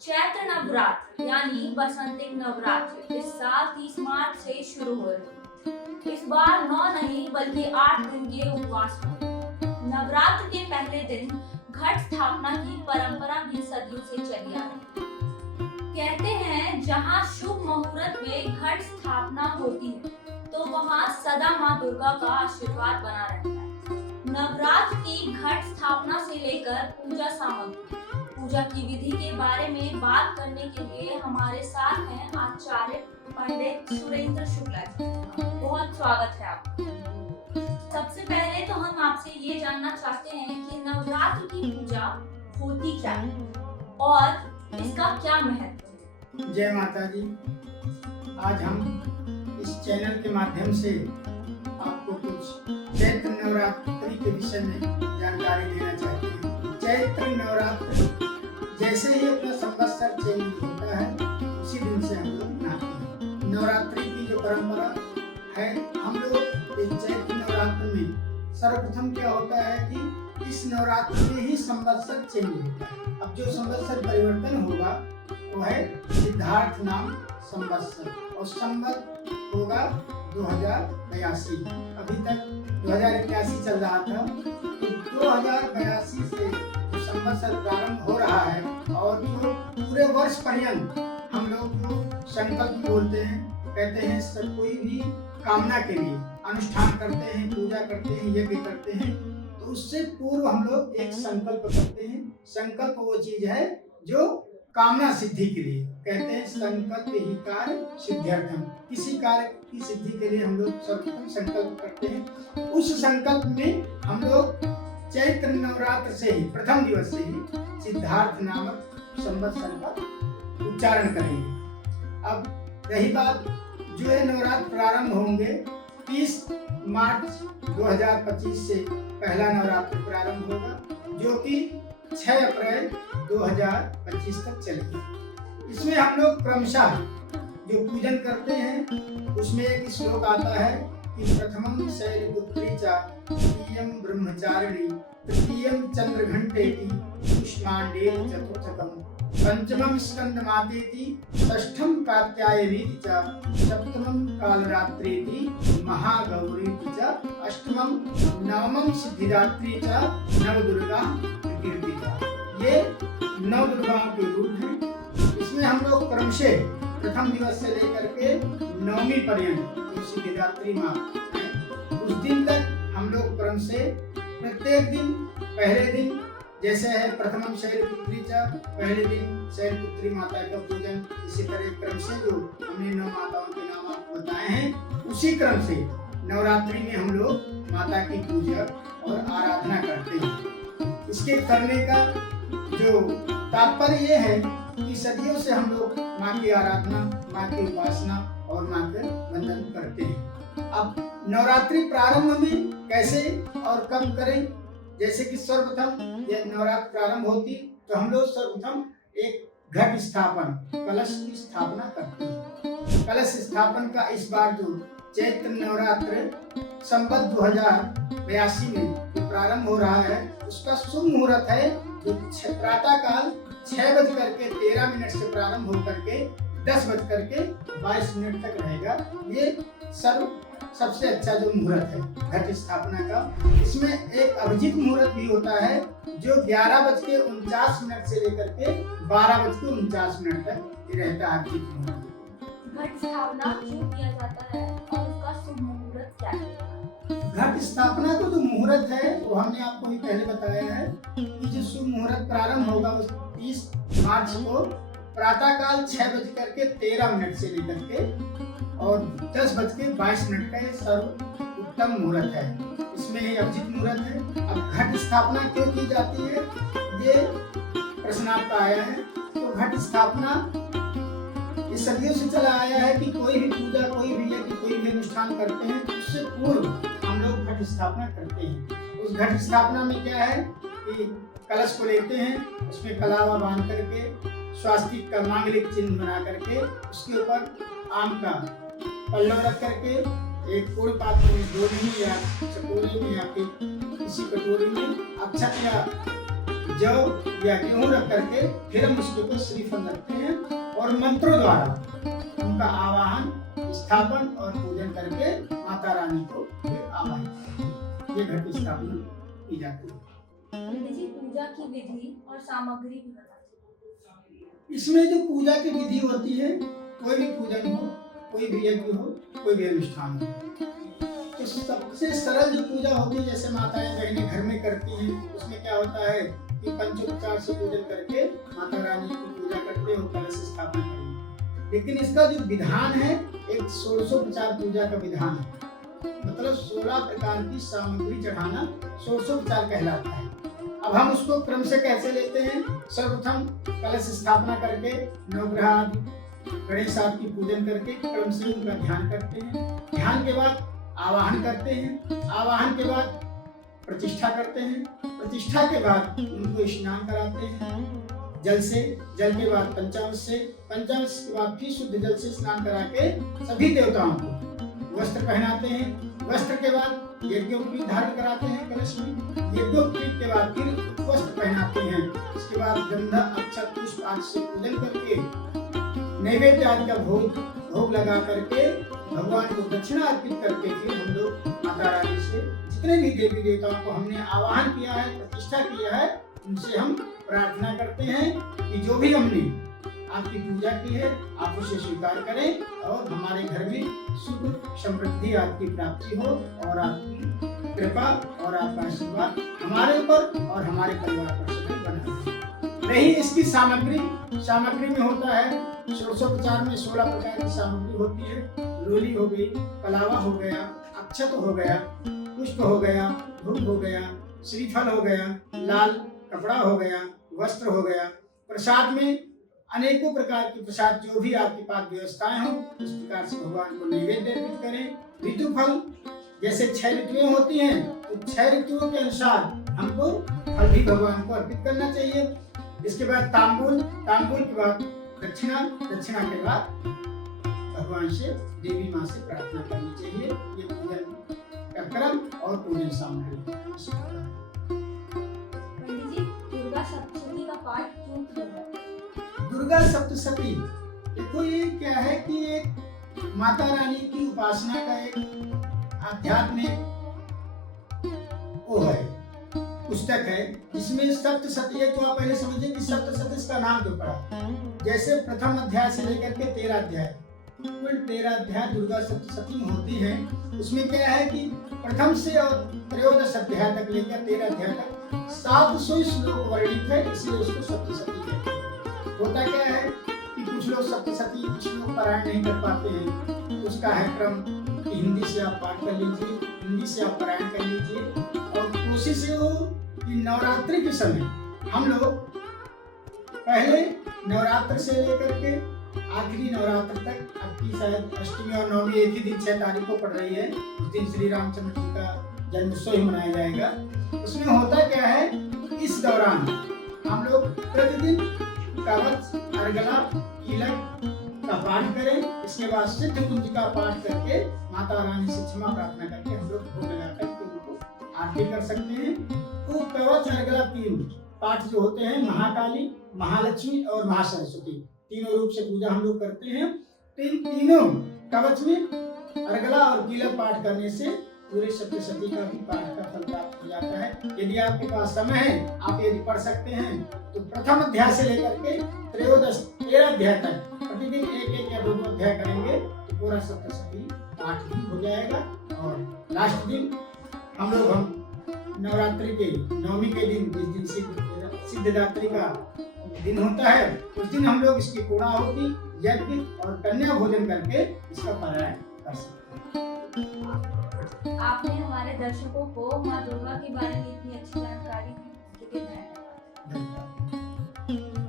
चैत्र नवरात्र यानी बसंतिक नवरात्र इस साल 30 मार्च से शुरू हो रही है। इस बार 9 नहीं बल्कि 8 दिन के उपवास होंगे। नवरात्र के पहले दिन घट स्थापना की परंपरा भी सदियों से चली आ रही है। कहते हैं जहाँ शुभ मुहूर्त में घट स्थापना होती है तो वहाँ सदा माँ दुर्गा का आशीर्वाद बना रहता है। नवरात्र की घट स्थापना से लेकर पूजा सामग्री, पूजा की विधि के बारे में बात करने के लिए हमारे साथ हैं आचार्य पंडित सुरेंद्र शुक्ला जी। बहुत स्वागत है आपका। सबसे पहले तो हम आपसे ये जानना चाहते हैं कि नवरात्र की पूजा होती क्या है और इसका क्या महत्व है। जय माता दी। आज हम इस चैनल के माध्यम से आपको कुछ चैत्र नवरात्रि के विषय में जानकारी देना चाहते हैं। चैत्र नवरात्र जैसे ही अपना संवत्सर चेंज होता है उसी दिन से हम लोग मनाते हैं। नवरात्रि की जो परंपरा है, हम लोग इस चैत्र नवरात्र में सर्वप्रथम क्या होता है कि इस नवरात्र में ही संवत्सर चेंज होता है। अब जो संवत्सर परिवर्तन होगा वो है सिद्धार्थ नाम संवत्सर और संवत होगा 2082। अभी तक 2081 चल रहा था, तो 2082 से जो संवत्सर प्रारंभ हो रहा है और जो पूरे वर्ष पर्यंत हम लोग जो संकल्प बोलते हैं, कहते हैं सब कोई भी कामना के लिए अनुष्ठान करते हैं, पूजा करते हैं, यज्ञ करते हैं, तो उससे पूर्व हम लोग एक संकल्प करते हैं। संकल्प वो चीज है जो कामना सिद्धि के लिए, कहते हैं संकल्प ही कार्य सिद्ध्यर्थम। किसी कार्य की सिद्धि के लिए हम लोग सर्वप्रथम संकल्प करते हैं। उस संकल्प में हम लोग चैत्र नवरात्र से ही प्रथम दिवस से ही सिद्धार्थ नामक संवत्सर का उच्चारण करेंगे। अब रही बात, जो है नवरात्र प्रारंभ होंगे 30 मार्च 2025 से पहला नवरात्र प्रारंभ होगा, जो कि 6 अप्रैल 2025 तक चलेगी। इसमें हम लोग क्रमशः जो पूजन करते हैं उसमें एक श्लोक आता है कि प्रथमं शैलपुत्री च द्वितीयं ब्रह्मचारिणी तृतीयं चंद्रघंटेति पुष्मांडेति चतुर्थकं पंचमं स्कंदमातेति षष्ठं कात्यायनीति च सप्तमं कालरात्रेति महागौरीति च अष्टमं नवमं सिद्धिदात्री च नवदुर्गा कीर्तिता। ये नव दुर्गाओं के रूप हैं। इसमें हम लोग क्रमशः प्रथम दिवस से लेकर के नवमी पर्यंत जो सिद्धिदात्री माँ है, उस दिन तक हम लोग क्रम से प्रत्येक दिन पहले दिन जैसे है प्रथमम शैलपुत्री च, पहले दिन शैलपुत्री माता का पूजन, इसी तरह क्रम से जो हमने 9 माताओं के नाम आपको बताए हैं, उसी क्रम से नवरात्रि में हम लोग माता की पूजा और आराधना करते हैं। इसके करने का जो तात्पर्य ये है कि सदियों से हम लोग माँ की आराधना, माँ की उपासना और माँ के वंदन करते हैं। अब नवरात्रि प्रारंभ में कैसे और कब करें, जैसे कि सर्वप्रथम यह नवरात्र प्रारंभ होती तो हम लोग सर्वप्रथम एक घट स्थापन, कलश की स्थापना करते हैं। कलश स्थापन का इस बार जो चैत्र नवरात्र संवत 2082 में जो प्रारंभ हो रहा है, उसका शुभ मुहूर्त है जो प्रातः काल 6:13 से प्रारंभ होकर के 10:22 तक रहेगा। ये सबसे अच्छा जो मुहूर्त है घट स्थापना का। इसमें एक अभिजीत मुहूर्त भी होता है जो 11:49 से लेकर के 12:49 तक रहता है अभिजीत मुहूर्त। घट स्थापना क्यों किया जाता है और उसका शुभ मुहूर्त क्या है। घट स्थापना का जो मुहूर्त है वो हमने आपको भी पहले बताया है कि जो शुभ मुहूर्त प्रारंभ होगा वो 30 मार्च को प्रातः काल 6:13 से लेकर के और 10:22 का सर्व उत्तम मुहूर्त है। इसमें ये अभिजीत मुहूर्त है। अब घट स्थापना क्यों की जाती है, ये प्रश्न आपका आया है। तो घट स्थापना ये सदियों से चला आया है कि कोई भी पूजा, कोई भी यज्ञ, कोई भी अनुष्ठान करते हैं तो उससे पूर्व हम लोग घट स्थापना करते हैं। उस घट स्थापना में क्या है कि कलश को लेते हैं, उसमें कलावा बांध करके स्वास्तिक का मांगलिक चिन्ह बना करके उसके ऊपर आम का पल्लव रख करके एक कोड़ पात्र में, डोली में या चकोरे में या फिर किसी कटोरी में अक्षत या जौ या गेहूं रख करके फिर हम उसके ऊपर श्रीफल रखते हैं और मंत्रों द्वारा उनका आवाहन, स्थापन और पूजन करके माता रानी को फिर आवाहित, ये घट स्थापना की जाती है। पंडित जी, पूजा की विधि और सामग्री भी बताइए। इसमें जो पूजा की विधि होती है, कोई भी पूजन हो, कोई भी यज्ञ हो, कोई भी अनुष्ठान हो, तो सबसे सरल जो पूजा होती है, जैसे माताएं बहनें घर में करती हैं, उसमें क्या होता है कि पंचोपचार से पूजन करके माता रानी की पूजा करते हैं, कलश स्थापना करते हैं। लेकिन इसका जो विधान है, एक 16उपचार पूजा का विधान है, मतलब 16 प्रकार की सामग्री चढ़ाना 16उपचार कहलाता है। अब हम उसको क्रम से कैसे लेते हैं? सर्वप्रथम कलश स्थापना करके नवग्रह आदि गणेश आदि की पूजन करके क्रम से उनका ध्यान करते हैं। ध्यान के बाद आवाहन करते हैं। आवाहन के बाद प्रतिष्ठा करते हैं। प्रतिष्ठा के बाद उनको स्नान कराते हैं जल से। जल के बाद पंचामृत से। पंचामृत के बाद फिर शुद्ध जल से स्नान करा के सभी देवताओं को वस्त्र पहनाते हैं। वस्त्र के बाद यज्ञोपवीत धारण कराते हैं कलश में। यज्ञोपवीत के बाद फिर वस्त्र पहनाते हैं। इसके बाद गंधा, अक्षत, पुष्प आदि से पूजन करके नैवेद्य आदि का भोग लगा करके भगवान को दक्षिणा अर्पित करके फिर हम लोग माता रानी से जितने भी देवी देवताओं को हमने आवाहन किया है, प्रतिष्ठा किया है, उनसे हम प्रार्थना करते हैं कि जो भी हमने आपकी पूजा की है आप उसे स्वीकार करें और हमारे घर में सुख समृद्धि आपकी प्राप्ति हो और आपकी कृपा और आपका आशीर्वाद हमारे ऊपर और हमारे परिवार पर सदैव बना रहे। रही इसकी सामग्री में होता है 16उपचार में 16 प्रकार की सामग्री होती है। रोली हो गई, कलावा हो गया, अक्षत हो गया, पुष्प हो गया, धूप हो गया, श्रीफल हो गया, लाल कपड़ा हो गया, वस्त्र हो गया। प्रसाद में अनेकों प्रकार के प्रसाद जो भी आपके पास व्यवस्थाएं हो उस प्रकार से भगवान को नैवेद्य अर्पित करें। ऋतु फल जैसे 6 ऋतुएं होती हैं तो 6 ऋतुओं के अनुसार हमको फल भी भगवान को अर्पित करना चाहिए। इसके बाद तांबूल के बाद दक्षिणा के बाद भगवान से देवी माँ से प्रार्थना करनी चाहिए। ये पूजन का क्रम और पूजन सामग्री। पंडित जी, दुर्गा सप्तशती का पाठ क्यों किया जाता है? दुर्गा सप्तशती, देखो ये क्या है कि एक माता रानी की उपासना का एक आध्यात्मिक वो है, पुस्तक है जिसमें सप्तशती है। तो आप पहले समझिए कि सप्तशती इसका नाम क्यों पड़ा। जैसे प्रथम अध्याय से लेकर के 13 अध्याय, कुल 13 अध्याय दुर्गा सप्तशती में होती है। उसमें क्या है कि प्रथम से और त्रयोदश अध्याय तक लेकर 13 अध्याय तक 700 श्लोक वर्णित है, इसलिए उसको सप्तशती कहते हैं। होता क्या है कि कुछ लोग सप्तशती श्लोक पारायण नहीं कर पाते हैं, उसका है क्रम कि हिंदी से आप पाठ कर लीजिए, हिंदी से आप पारायण कर लीजिए। और कोशिश ये हो कि नवरात्रि के समय हम लोग पहले नवरात्र से लेकर के आखिरी नवरात्र तक, अब की शायद अष्टमी और नवमी एक ही दिन 6 तारीख को पड़ रही है, उस दिन श्री रामचंद्र जी का जन्मोत्सव ही मनाया जाएगा। उसमें होता क्या है, इस दौरान हम लोग प्रतिदिन कवच, अर्गला, कीलक का पाठ करें। इसके बाद सिद्ध कुंज का पाठ करके माता रानी से क्षमा प्रार्थना करके हम लोग भोग लगा करके उनको आरती कर सकते हैं। तो कवच, अर्गला, कील पाठ जो होते हैं, महाकाली, महालक्ष्मी और महासरस्वती तीनों रूप से पूजा हम लोग करते हैं। तीनों कवच में अर्गला और कीलक पाठ करने से पूरे सप्तशती का भी पाठ का फल प्राप्त हो जाता है। यदि आपके पास समय है, आप यदि पढ़ सकते हैं तो प्रथम अध्याय से लेकर के त्रयोदश 13 अध्याय तक प्रतिदिन एक या 2 अध्याय करेंगे तो पूरा सप्तशती पाठ भी हो जाएगा। और लास्ट दिन हम नवरात्रि के नवमी के दिन, जिस दिन सिद्धदात्री का दिन होता है, उस दिन हम लोग इसकी पूर्णाहुति, यज्ञ और कन्या भोजन करके इसका पारायण कर सकते हैं। आपने हमारे दर्शकों को माँ दुर्गा के बारे में इतनी अच्छी जानकारी दी, इसके लिए धन्यवाद। धन्यवाद।